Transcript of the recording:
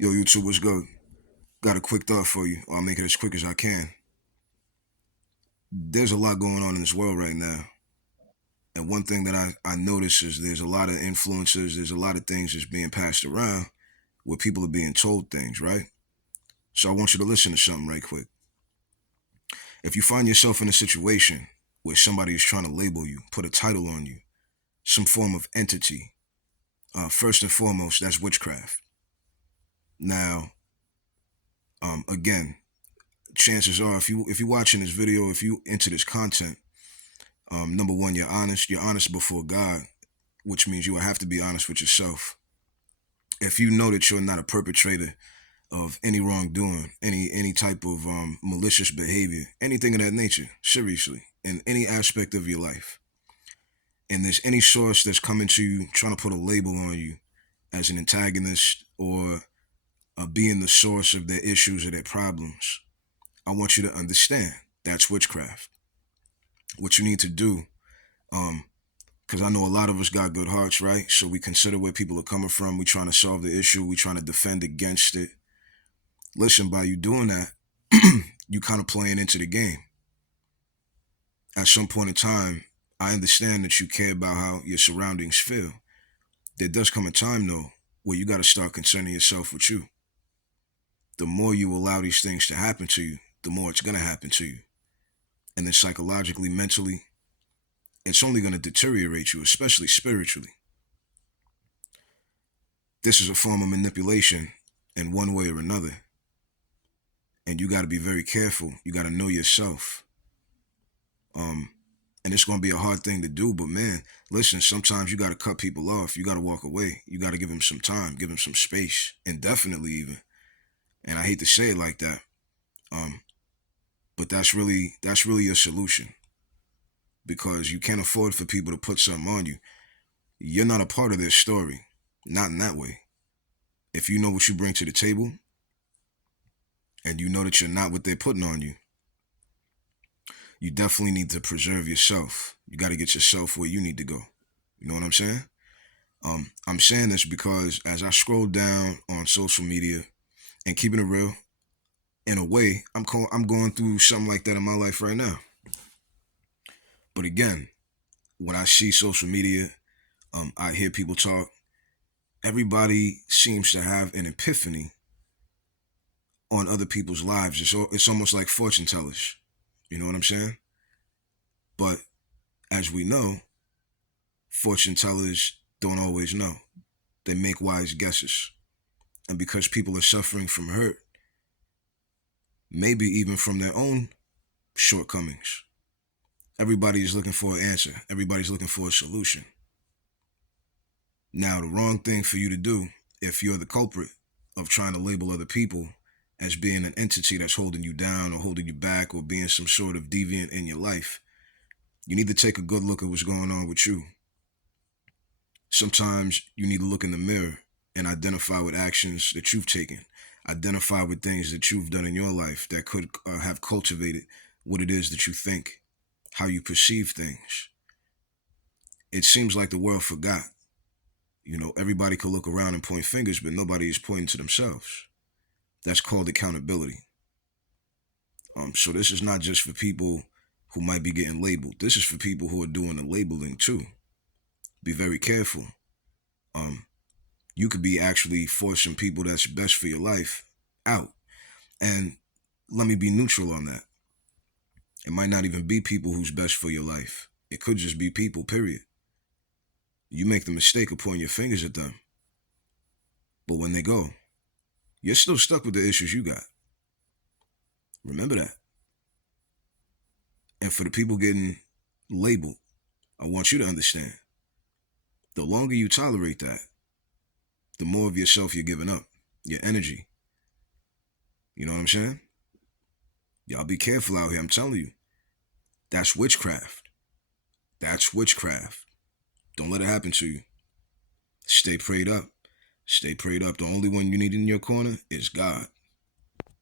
Yo, YouTube, what's good? Got a quick thought for you. I'll make it as quick as I can. There's a lot going on in this world right now. And one thing that I notice is there's a lot of influences, there's a lot of things that's being passed around where people are being told things, right? So I want you to listen to something right quick. If you find yourself in a situation where somebody is trying to label you, put a title on you, some form of entity, first and foremost, that's witchcraft. Now, again, chances are if you're watching this video, if you into this content, number one, you're honest. You're honest before God, which means you will have to be honest with yourself. If you know that you're not a perpetrator of any wrongdoing, any type of malicious behavior, anything of that nature, seriously, in any aspect of your life, and there's any source that's coming to you trying to put a label on you as an antagonist or being the source of their issues or their problems, I want you to understand that's witchcraft. What you need to do, because I know a lot of us got good hearts, right? So we consider where people are coming from. We trying to solve the issue. We trying to defend against it. Listen, by you doing that, you kind of playing into the game. At some point in time, I understand that you care about how your surroundings feel. There does come a time, though, where you got to start concerning yourself with you. The more you allow these things to happen to you, the more it's going to happen to you. And then psychologically, mentally, it's only going to deteriorate you, especially spiritually. This is a form of manipulation in one way or another. And you got to be very careful. You got to know yourself. And it's going to be a hard thing to do, but man, listen, sometimes you got to cut people off. You got to walk away. You got to give them some time, give them some space, indefinitely even. And I hate to say it like that. But that's really your solution, because you can't afford for people to put something on you. You're not a part of their story, not in that way. If you know what you bring to the table and you know that you're not what they're putting on you, you definitely need to preserve yourself. You got to get yourself where you need to go. You know what I'm saying? I'm saying this because as I scroll down on social media and keeping it real, in a way, I'm going through something like that in my life right now. But again, when I see social media, I hear people talk. Everybody seems to have an epiphany on other people's lives. It's almost like fortune tellers. You know what I'm saying? But as we know, fortune tellers don't always know. They make wise guesses. And because people are suffering from hurt, maybe even from their own shortcomings, everybody is looking for an answer. Everybody's looking for a solution. Now, the wrong thing for you to do, if you're the culprit of trying to label other people as being an entity that's holding you down or holding you back or being some sort of deviant in your life, you need to take a good look at what's going on with you. Sometimes you need to look in the mirror and identify with actions that you've taken, identify with things that you've done in your life that could have cultivated what it is that you think, how you perceive things. It seems like the world forgot. You know, everybody could look around and point fingers, but nobody is pointing to themselves. That's called accountability. So this is not just for people who might be getting labeled. This is for people who are doing the labeling too. Be very careful. You could be actually forcing people that's best for your life out. And let me be neutral on that. It might not even be people who's best for your life. It could just be people, period. You make the mistake of pointing your fingers at them. But when they go, you're still stuck with the issues you got. Remember that. And for the people getting labeled, I want you to understand, the longer you tolerate that, the more of yourself you're giving up, your energy. You know what I'm saying? Y'all be careful out here, I'm telling you. That's witchcraft. That's witchcraft. Don't let it happen to you. Stay prayed up. Stay prayed up. The only one you need in your corner is God.